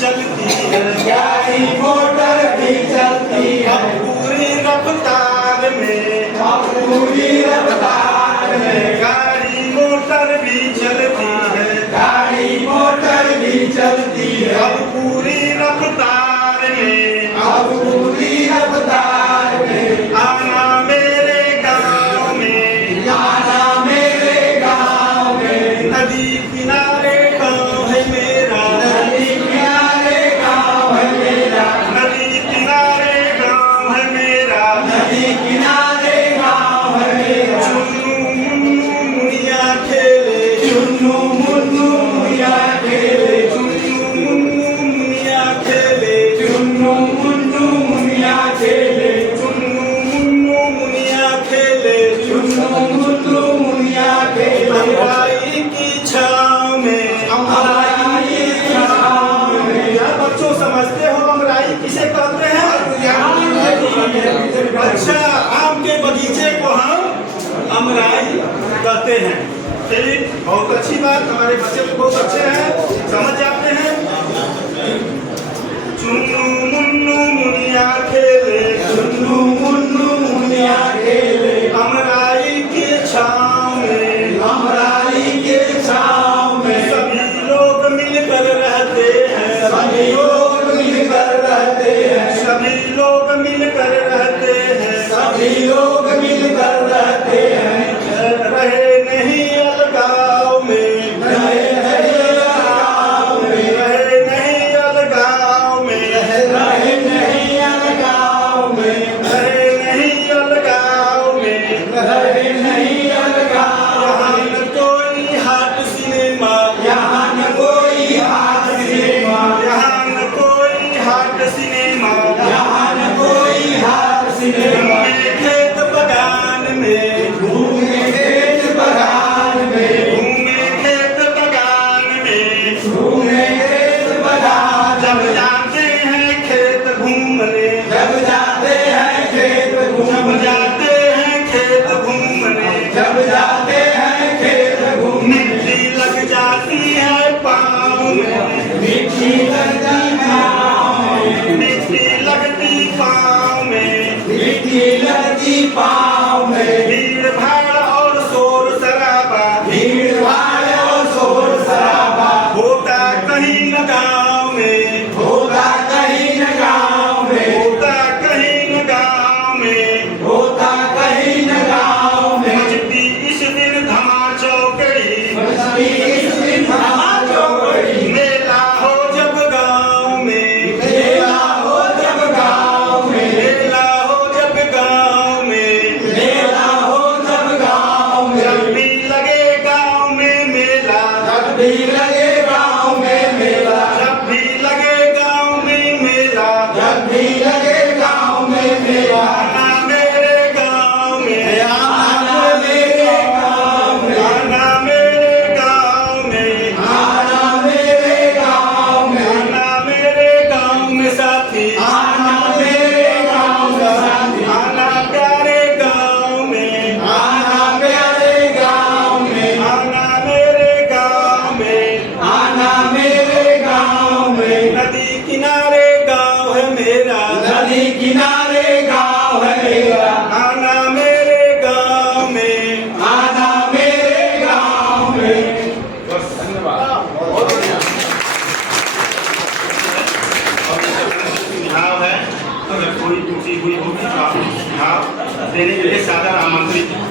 चलती है, गाड़ी मोटर भी चलती है, अब पूरी रफ्तार में, अब पूरी रफ्तार में गाड़ी मोटर भी चलती है, गाड़ी मोटर भी चलती है, अब पूरी रफ्तार में, अब पूरी रफ्तार में आना मेरे गाँव में, आना मेरे गाँव में, नदी किनारे गाँव है मेरा, नदी किनारे गाँव है मेरा, नदी किनारे गाँव है मेरा, नदी किनारे गाँव है मेरा, चुन्नू मुन्नू मुनिया खेले, चुन्नू मुन्नू मुनिया खेले, चुन्नू मुन्नू मुनिया खेले, चुन्नू मुन्नू मुनिया खेले, चुन्नू मुन्नू मुनिया खेले, चुन्नू मुन्नू मुनिया खेले, अमराई की छाँव में, अमराई की छाँव में। यार बच्चों समझते हो अमराई किसे कहते हैं? अच्छा, आम के बगीचे को हम अमराई कहते हैं। ठीक, बहुत अच्छी बात, हमारे बच्चे तो बहुत अच्छे हैं, समझ जाते हैं। चुन्नू मुन्नू मुनिया खेले, चुन्नू मुन्नू मुनिया खेले, अमराई की छाँव में, अमराई के छाँव में सभी लोग मिलकर रहते हैं, सभी लोग मिलकर रहते हैं, सभी लोग मिलकर रहते हैं, सभी लोग मिलकर रहते हैं, रहे नहीं अलगाव में, रहे नहीं अलगाव में, रहे नहीं अलगाव में, रहे नहीं अलगाव में, रहे नहीं अलगाव में, रहे नहीं अलगाव यहाँ में। न कोई हाट सिनेमा, यहाँ न कोई हाथ सिनेमा, यहाँ न कोई हाट सिनेमा, यहाँ न कोई हाथ सिनेमा, घूमे खेत बगान में, घूमे खेत बगान में, घूमे खेत बगान में, घूमे खेत बगान जब में, जाते हैं खेत घूमने, जब जाते हैं खेत जब घूमने, जाते हैं खेत घूमने, जब जाते हैं खेत घूमने, मिट्टी लग जाती है पाँव में, मिट्टी लगती पाँव में, मिट्टी लगती पाँव में, मिट्टी लगती पाँव में, भीड़ भाड़ और शोर शराबा, भीड़ भाड़ और शोर शराबा होता कहीं न गाँव में, होता कहीं न गाँव में, होता कहीं न गाँव में, होता कहीं न गाँव में। मचती इस दिन धमा चौकड़ी, मस्ती इस दिन धमा चौकड़ी, मेला हो जब गाँव में, मेला हो जब गाँव में, मेला हो जब गाँव में, मेला हो जब गाँव में, जब भी लगे गाँव में मेला, जब भी लगे गाँव में मेला, जब भी लगे गाँव में मेला, जब भी लगे गाँव में मेला, आना मेरे गाँव में, आना मेरे गाँव में, आना मेरे गाँव में, आना मेरे गाँव में, आना मेरे गाँव में साथी, आना मेरे गाँव में साथी, आना प्यारे गाँव में, आना प्यारे गाँव में, आना मेरे गाँव में, आना मेरे गाँव में। नदी किनारे गाँव है मेरा, नदी किनारे गाँव है मेरा, आना मेरे गाँव में, आना मेरे गाँव में। सुझाव है, अगर कोई त्रुटि हुई होगी तो आप सुझाव देने के लिए सादर आमंत्रित हैं।